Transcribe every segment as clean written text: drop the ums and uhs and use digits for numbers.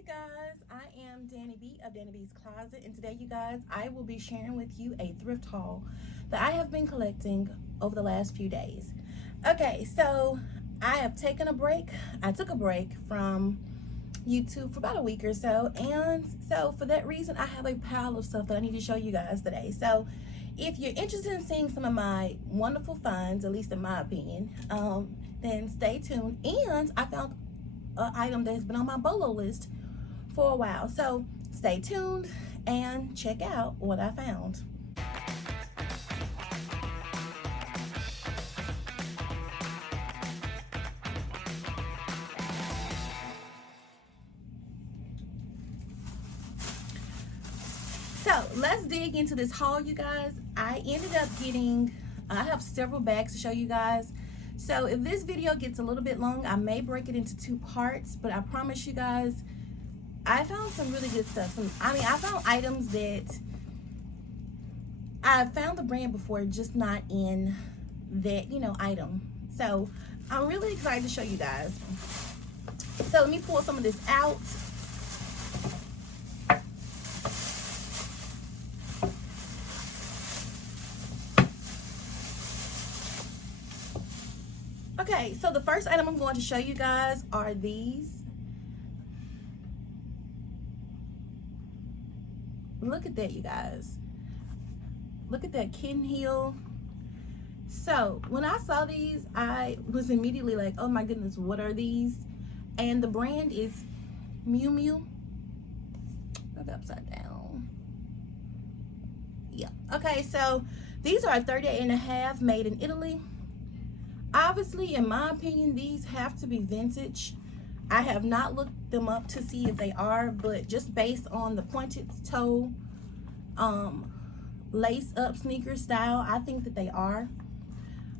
you guys, I am Danny B of Danny B's Closet, and today you guys, I will be sharing with you a thrift haul that I have been collecting over the last few days. Okay, so I have taken a break. I took a break from YouTube for about a week or so, and so for that reason I have a pile of stuff that I need to show you guys today. So if you're interested in seeing some of my wonderful finds, at least in my opinion, then stay tuned. And I found an item that has been on my Polo list for a while, so stay tuned and check out what I found. So let's dig into this haul, you guys. I ended up getting, I have several bags to show you guys. So if this video gets a little bit long, I may break it into two parts, but I promise you guys, I found some really good stuff. I found items that I found the brand before, just not in that, item. So I'm really excited to show you guys. So let me pull some of this out. Okay, so the first item I'm going to show you guys are these. Look at that, you guys. Look at that kitten heel. So when I saw these, I was immediately like, oh my goodness, what are these? And the brand is Miu Miu. Look upside down. Yeah. Okay, so these are 38.5, made in Italy. Obviously, in my opinion, these have to be vintage. I have not looked them up to see if they are, but just based on the pointed toe lace up sneaker style, I think that they are.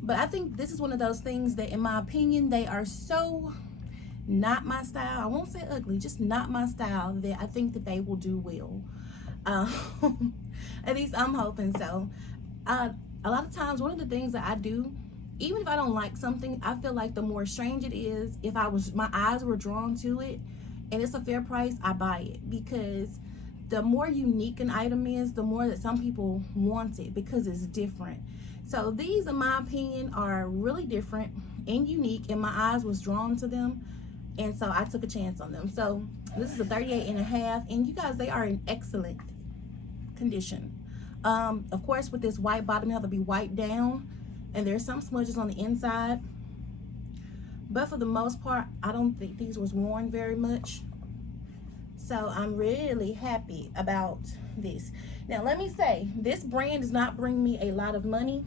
But I think this is one of those things that, in my opinion, they are so not my style. I won't say ugly, just not my style, that I think that they will do well. At least I'm hoping so. A lot of times, one of the things that I do, even if I don't like something, I feel like the more strange it is, if my eyes were drawn to it and it's a fair price, I buy it. Because the more unique an item is, the more that some people want it, because it's different. So these, in my opinion, are really different and unique, and my eyes was drawn to them, and so I took a chance on them. So this is a 38.5, and you guys, they are in excellent condition. Of course, with this white bottom, it have to be wiped down, and there's some smudges on the inside, but for the most part, I don't think these was worn very much. So I'm really happy about this. Now let me say, this brand does not bring me a lot of money.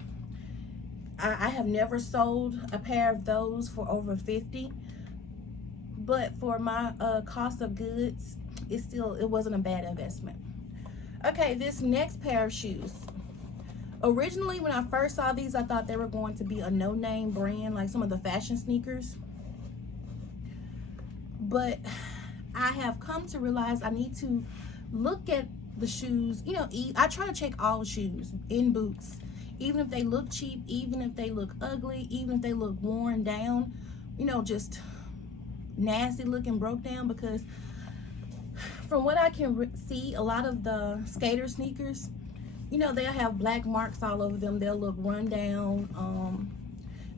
I have never sold a pair of those for over 50, but for my cost of goods, it wasn't a bad investment. Okay, this next pair of shoes. Originally, when I first saw these, I thought they were going to be a no-name brand, like some of the fashion sneakers. But I have come to realize I need to look at the shoes. I try to check all shoes in boots, even if they look cheap, even if they look ugly, even if they look worn down, just nasty looking, broke down. Because from what I can see, a lot of the skater sneakers, they'll have black marks all over them. They'll look run down.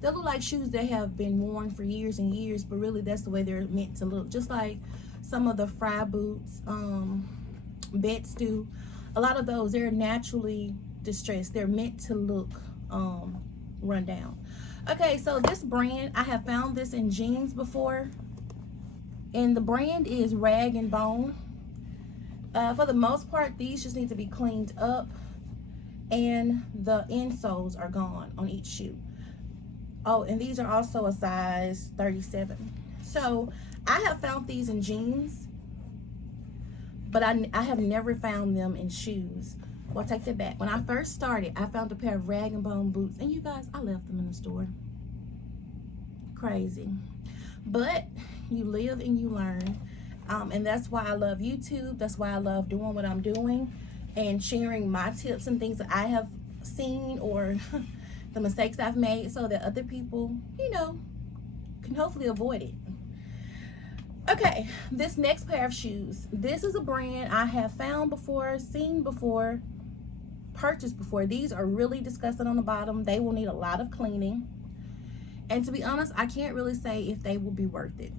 They'll look like shoes that have been worn for years and years, but really that's the way they're meant to look. Just like some of the Fry boots, Bets do. A lot of those, they're naturally distressed. They're meant to look run down. Okay, so this brand, I have found this in jeans before, and the brand is Rag and Bone. For the most part, these just need to be cleaned up, and the insoles are gone on each shoe. Oh, and these are also a size 37. So I have found these in jeans, but I have never found them in shoes. Well, take that back. When I first started, I found a pair of Rag and Bone boots, and you guys, I left them in the store. Crazy. But you live and you learn. And that's why I love YouTube. That's why I love doing what I'm doing and sharing my tips and things that I have seen, or the mistakes I've made, so that other people, can hopefully avoid it. Okay, this next pair of shoes. This is a brand I have found before, seen before, purchased before. These are really disgusting on the bottom. They will need a lot of cleaning. And to be honest, I can't really say if they will be worth it.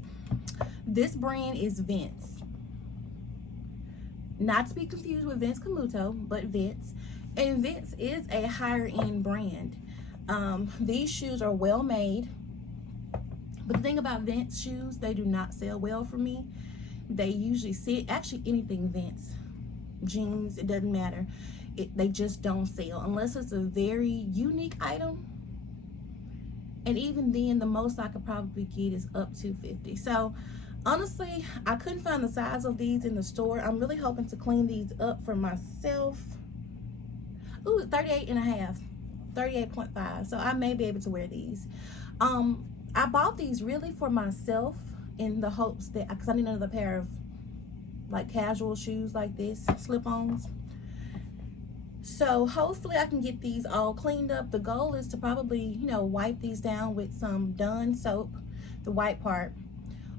This brand is Vince. Not to be confused with Vince Camuto, but Vince. And Vince is a higher end brand. These shoes are well made. But the thing about Vince shoes, they do not sell well for me. They usually sit, actually anything Vince, jeans, it doesn't matter. They just don't sell unless it's a very unique item. And even then, the most I could probably get is up to $50. So honestly, I couldn't find the size of these in the store. I'm really hoping to clean these up for myself. Ooh, 38.5, 38.5. So I may be able to wear these. I bought these really for myself in the hopes that, because I need another pair of like casual shoes like this, slip-ons. So hopefully I can get these all cleaned up. The goal is to probably, you know, wipe these down with some Dawn soap, the white part.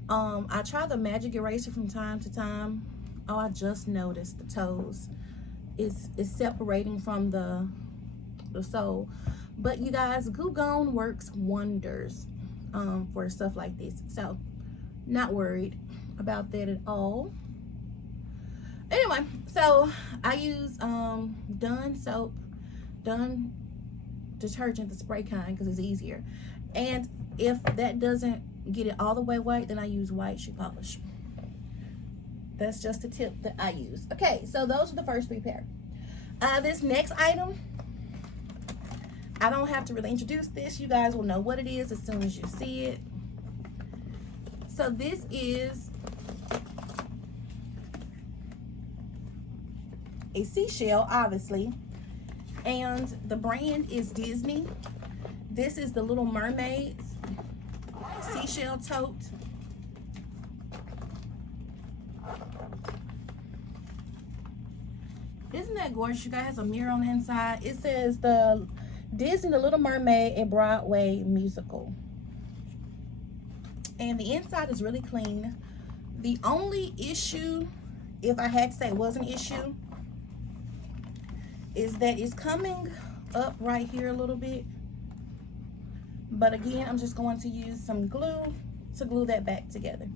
I try the magic eraser from time to time. Oh, I just noticed the toes is separating from the sole. But you guys, Goo Gone works wonders for stuff like this. So not worried about that at all. Anyway, so I use Dawn soap, Dawn detergent, the spray kind, because it's easier. And if that doesn't get it all the way white, then I use white shoe polish. That's just a tip that I use. Okay, so those are the first 3 pair. This next item, I don't have to really introduce this. You guys will know what it is as soon as you see it. So this is a Seashell, obviously, and the brand is Disney. This is the Little Mermaids Seashell tote. Isn't that gorgeous? You guys, has a mirror on the inside. It says the Disney, The Little Mermaid, a Broadway musical. And the inside is really clean. The only issue, if I had to say it was an issue, is that it's coming up right here a little bit. But again, I'm just going to use some glue to glue that back together.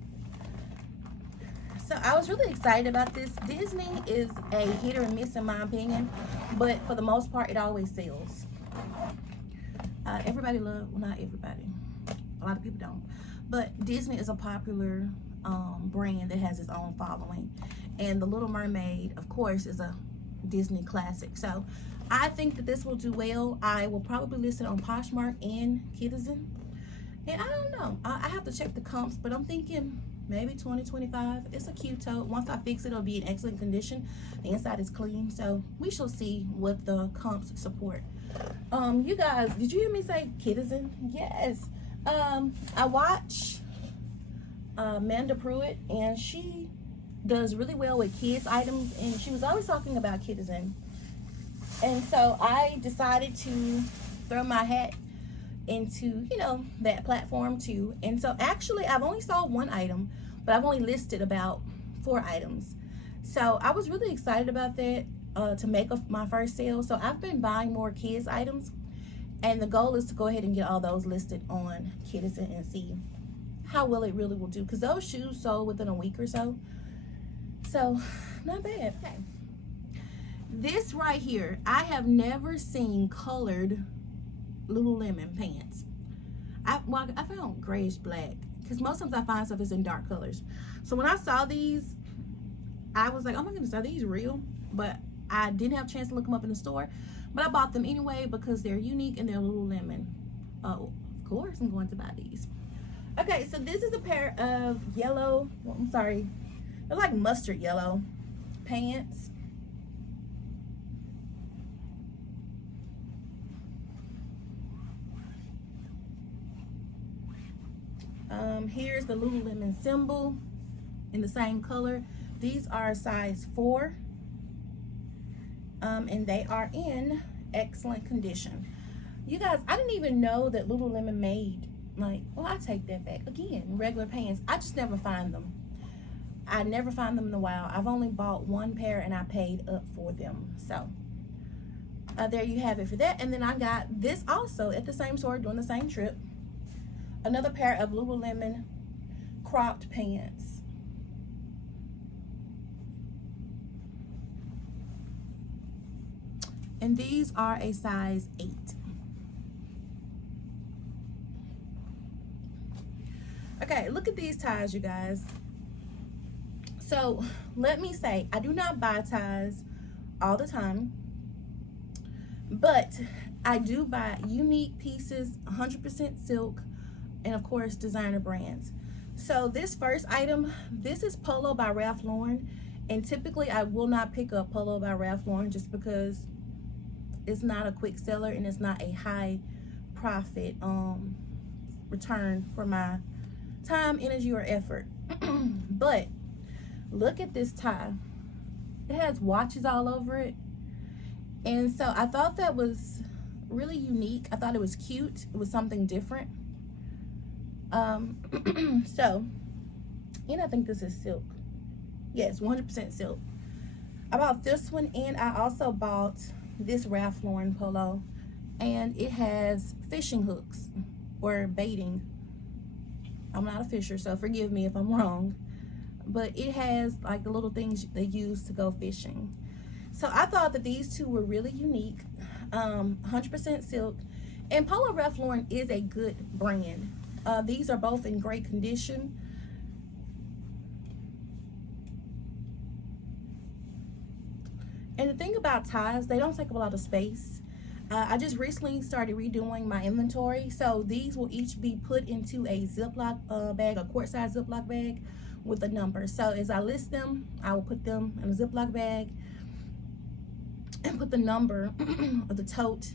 So I was really excited about this. Disney is a hit or miss in my opinion, but for the most part, it always sells. Everybody loves, well, not everybody, a lot of people don't, but Disney is a popular brand that has its own following. And The Little Mermaid, of course, is a Disney classic. So I think that this will do well. I will probably list it on Poshmark and Kidizen. And I don't know, I have to check the comps, but I'm thinking maybe 20, 25. It's a cute tote. Once I fix it, it'll be in excellent condition. The inside is clean, so we shall see what the comps support. You guys, did you hear me say Kidizen? Yes. I watch Amanda Pruitt, and she does really well with kids items, and she was always talking about Kidizen. And so I decided to throw my hat into, you know, that platform too. And so actually I've only sold 1 item, but I've only listed about 4 items. So I was really excited about that to make my first sale. So I've been buying more kids items, and the goal is to go ahead and get all those listed on Kidizen and see how well it really will do, because those shoes sold within a week or so. So not bad. Okay. This right here, I have never seen colored Lululemon pants. I found grayish black, because most times I find stuff is in dark colors. So when I saw these, I was like, oh my goodness, are these real? But I didn't have a chance to look them up in the store, but I bought them anyway because they're unique and they're Lululemon. Oh, of course I'm going to buy these. Okay, so this is a pair of yellow, well, I'm sorry, they're like mustard yellow pants. Here's the Lululemon symbol in the same color. These are size 4, and they are in excellent condition. You guys, I didn't even know that Lululemon made, like, well, I take that back again, regular pants. I just never find them I never find them in the wild. I've only bought one pair and I paid up for them. So there you have it for that. And then I got this also at the same store during the same trip. Another pair of Lululemon cropped pants. And these are a size 8. Okay, look at these ties, you guys. So let me say, I do not buy ties all the time, but I do buy unique pieces, 100% silk, and of course designer brands. So this first item, this is Polo by Ralph Lauren, and typically I will not pick up Polo by Ralph Lauren just because it's not a quick seller and it's not a high profit return for my time, energy, or effort. But look at this tie. It has watches all over it, and so I thought that was really unique. I thought it was cute. It was something different. So, and I think this is silk. Yes, 100% silk. I bought this one, and I also bought this Ralph Lauren polo, and it has fishing hooks or baiting. I'm not a fisher, so forgive me if I'm wrong, but it has like the little things they use to go fishing. So I thought that these two were really unique. 100% silk, and Polo Ralph Lauren is a good brand. These are both in great condition. And the thing about ties, they don't take up a lot of space. I just recently started redoing my inventory, so these will each be put into a Ziploc bag, a quart-size Ziploc bag with a number. So as I list them, I will put them in a Ziploc bag and put the number of the tote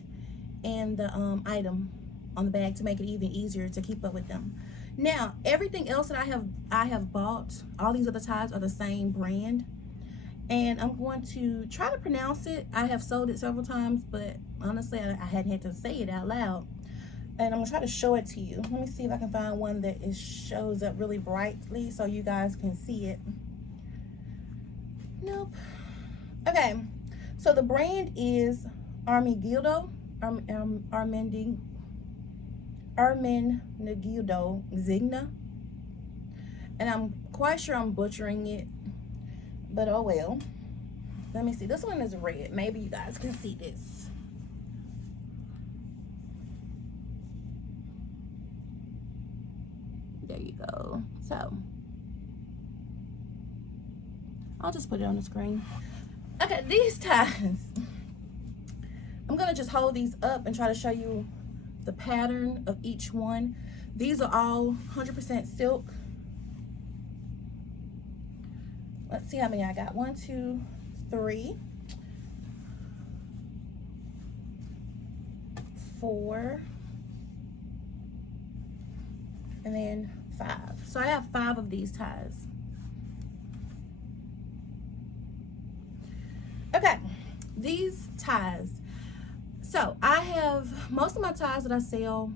and the item on the bag to make it even easier to keep up with them. Now, everything else that I have bought, all these other ties are the same brand, and I'm going to try to pronounce it. I have sold it several times, but honestly I hadn't had to say it out loud, and I'm gonna try to show it to you. Let me see if I can find one that shows up really brightly so you guys can see it. Nope. Okay, so the brand is Armengildo Zigna, and I'm quite sure I'm butchering it, but oh well. Let me see, this one is red. Maybe you guys can see this. There you go. So I'll just put it on the screen. Okay, these ties, I'm gonna just hold these up and try to show you the pattern of each one. These are all 100% silk. Let's see how many I got. 1, 2, 3, 4, and then 5. So I have 5 of these ties. Okay, these ties. So I have, most of my ties that I sell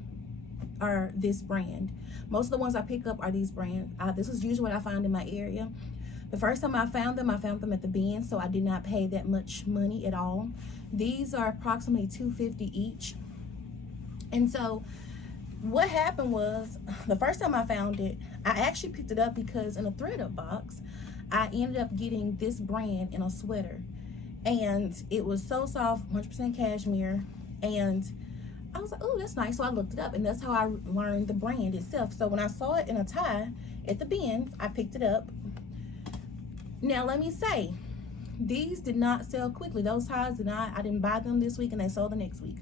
are this brand. Most of the ones I pick up are these brands. This is usually what I find in my area. The first time I found them at the bin, so I did not pay that much money at all. These are approximately $2.50 each. And so what happened was, the first time I found it, I actually picked it up because in a ThredUP box, I ended up getting this brand in a sweater. And it was so soft, 100% cashmere, and I was like, oh, that's nice. So I looked it up, and that's how I learned the brand itself. So when I saw it in a tie at the bin, I picked it up. Now let me say, these did not sell quickly. Those ties did not. I didn't buy them this week and they sold the next week.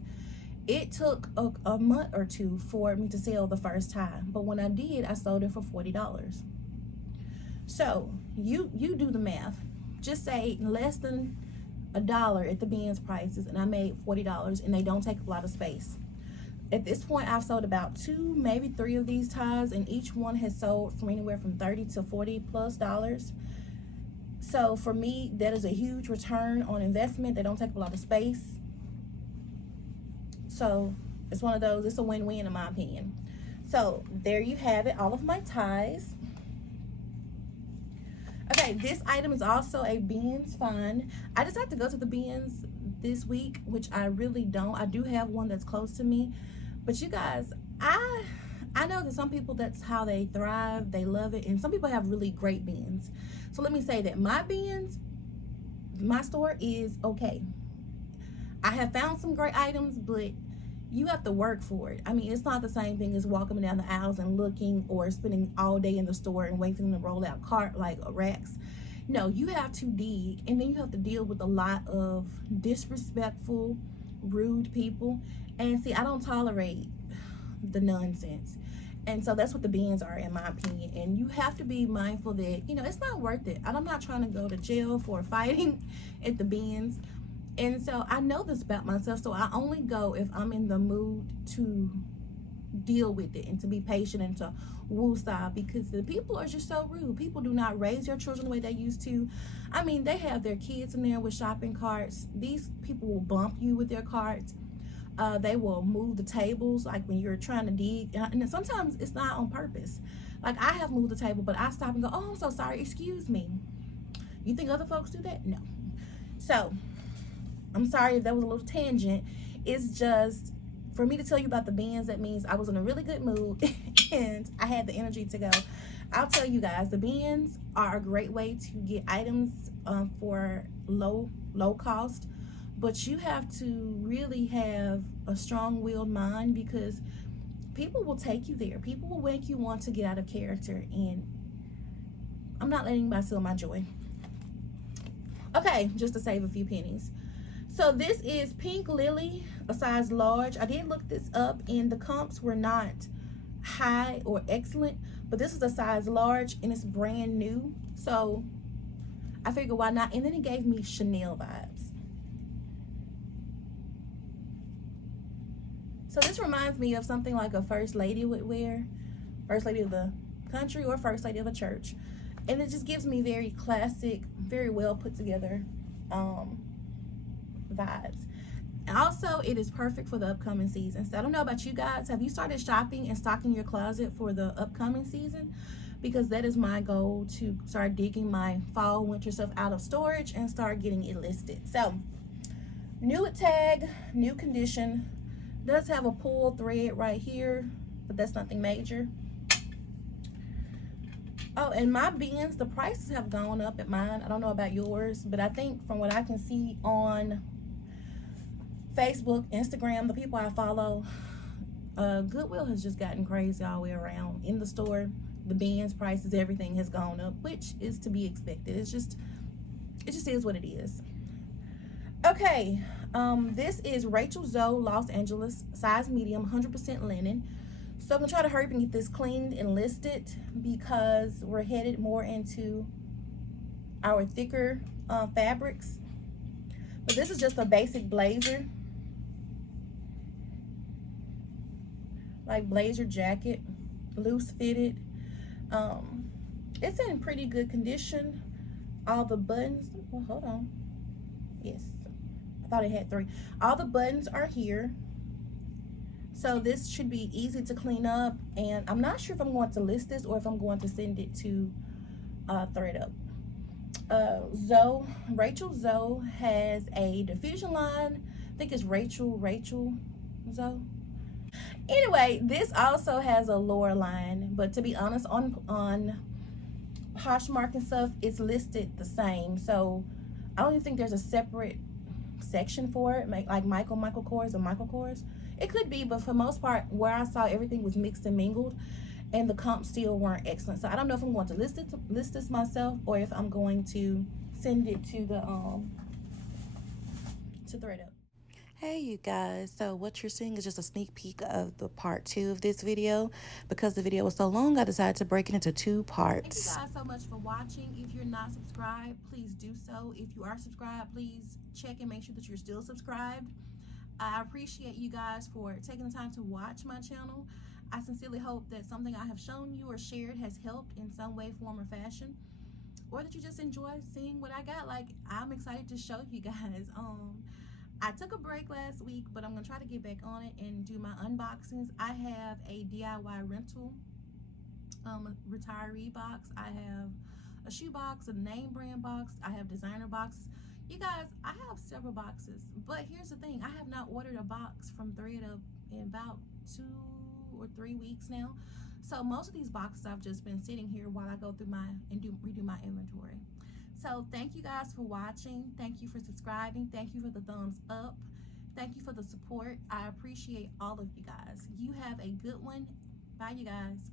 It took a month or two for me to sell the first tie, but when I did, I sold it for $40. So you do the math. Just say less than $1 at the bins prices, and I made $40, and they don't take a lot of space. At this point, I've sold about 2, maybe 3 of these ties, and each one has sold from anywhere from $30 to $40+. So for me, that is a huge return on investment. They don't take a lot of space. So it's one of those, it's a win-win in my opinion. So there you have it, all of my ties. Okay, this item is also a Ben's find. I decided to go to the Ben's this week, which I really don't. I do have one that's close to me, but you guys, I know that some people, that's how they thrive, they love it, and some people have really great Ben's. So let me say that my Ben's, my store is okay. I have found some great items, but you have to work for it. I mean, it's not the same thing as walking down the aisles and looking, or spending all day in the store and waiting for them to roll out cart like racks. No, you have to dig, and then you have to deal with a lot of disrespectful, rude people. And see, I don't tolerate the nonsense. And so that's what the Ben's are, in my opinion. And you have to be mindful that, you know, it's not worth it. I'm not trying to go to jail for fighting at the Ben's. And so I know this about myself, so I only go if I'm in the mood to deal with it and to be patient and to woosah, because the people are just so rude. People do not raise their children the way they used to. I mean, they have their kids in there with shopping carts. These people will bump you with their carts. They will move the tables, like when you're trying to dig, and sometimes it's not on purpose. Like, I have moved the table, but I stop and go, oh, I'm so sorry, excuse me. You think other folks do that? No. So I'm sorry if that was a little tangent. It's just, for me to tell you about the Ben's, that means I was in a really good mood and I had the energy to go. I'll tell you guys, the Ben's are a great way to get items for low cost, but you have to really have a strong-willed mind, because people will take you there. People will make you want to get out of character, and I'm not letting anybody steal my joy. Okay, just to save a few pennies. So this is Pink Lily, a size large. I did look this up, and the comps were not high or excellent, but this is a size large and it's brand new. So I figured, why not? And then it gave me Chanel vibes. So this reminds me of something like a first lady would wear, first lady of the country or first lady of a church. And it just gives me very classic, very well put together vibes. And also, it is perfect for the upcoming season. So I don't know about you guys, have you started shopping and stocking your closet for the upcoming season? Because that is my goal, to start digging my fall winter stuff out of storage and start getting it listed. So new at tag, new condition, does have a pull thread right here, but that's nothing major. Oh, and my Ben's, the prices have gone up at mine. I don't know about yours, but I think from what I can see on Facebook, Instagram, the people I follow, Goodwill has just gotten crazy all the way around. In the store, the Ben's prices, everything has gone up, which is to be expected. It just is what it is. Okay, this is Rachel Zoe Los Angeles, size medium, 100% linen. So I'm gonna try to hurry up and get this cleaned and listed, because we're headed more into our thicker fabrics. But this is just a basic blazer, like blazer jacket, loose fitted. It's in pretty good condition. All the buttons, well, hold on, yes, I thought it had 3. All the buttons are here. So this should be easy to clean up, and I'm not sure if I'm going to list this or if I'm going to send it to ThredUP. Rachel Zoe has a diffusion line. I think it's Rachel Zoe. Anyway, this also has a lower line, but to be honest, on Poshmark and stuff, it's listed the same. So I don't even think there's a separate section for it, like Michael Kors or Michael Kors. It could be, but for the most part, where I saw, everything was mixed and mingled, and the comps still weren't excellent. So I don't know if I'm going to list this myself, or if I'm going to send it to the to ThredUP. Hey you guys, so what you're seeing is just a sneak peek of the part 2 of this video. Because the video was so long, I decided to break it into 2 parts. Thank you guys so much for watching. If you're not subscribed, please do so. If you are subscribed, please check and make sure that you're still subscribed. I appreciate you guys for taking the time to watch my channel. I sincerely hope that something I have shown you or shared has helped in some way, form, or fashion, or that you just enjoy seeing what I got. Like, I'm excited to show you guys. I took a break last week, but I'm gonna try to get back on it and do my unboxings. I have a DIY rental retiree box. I have a shoe box, a name brand box. I have designer boxes. You guys, I have several boxes, but here's the thing. I have not ordered a box from ThredUP in about 2 or 3 weeks now. So most of these boxes I've just been sitting here while I go through redo my inventory. So thank you guys for watching. Thank you for subscribing. Thank you for the thumbs up. Thank you for the support. I appreciate all of you guys. You have a good one. Bye, you guys.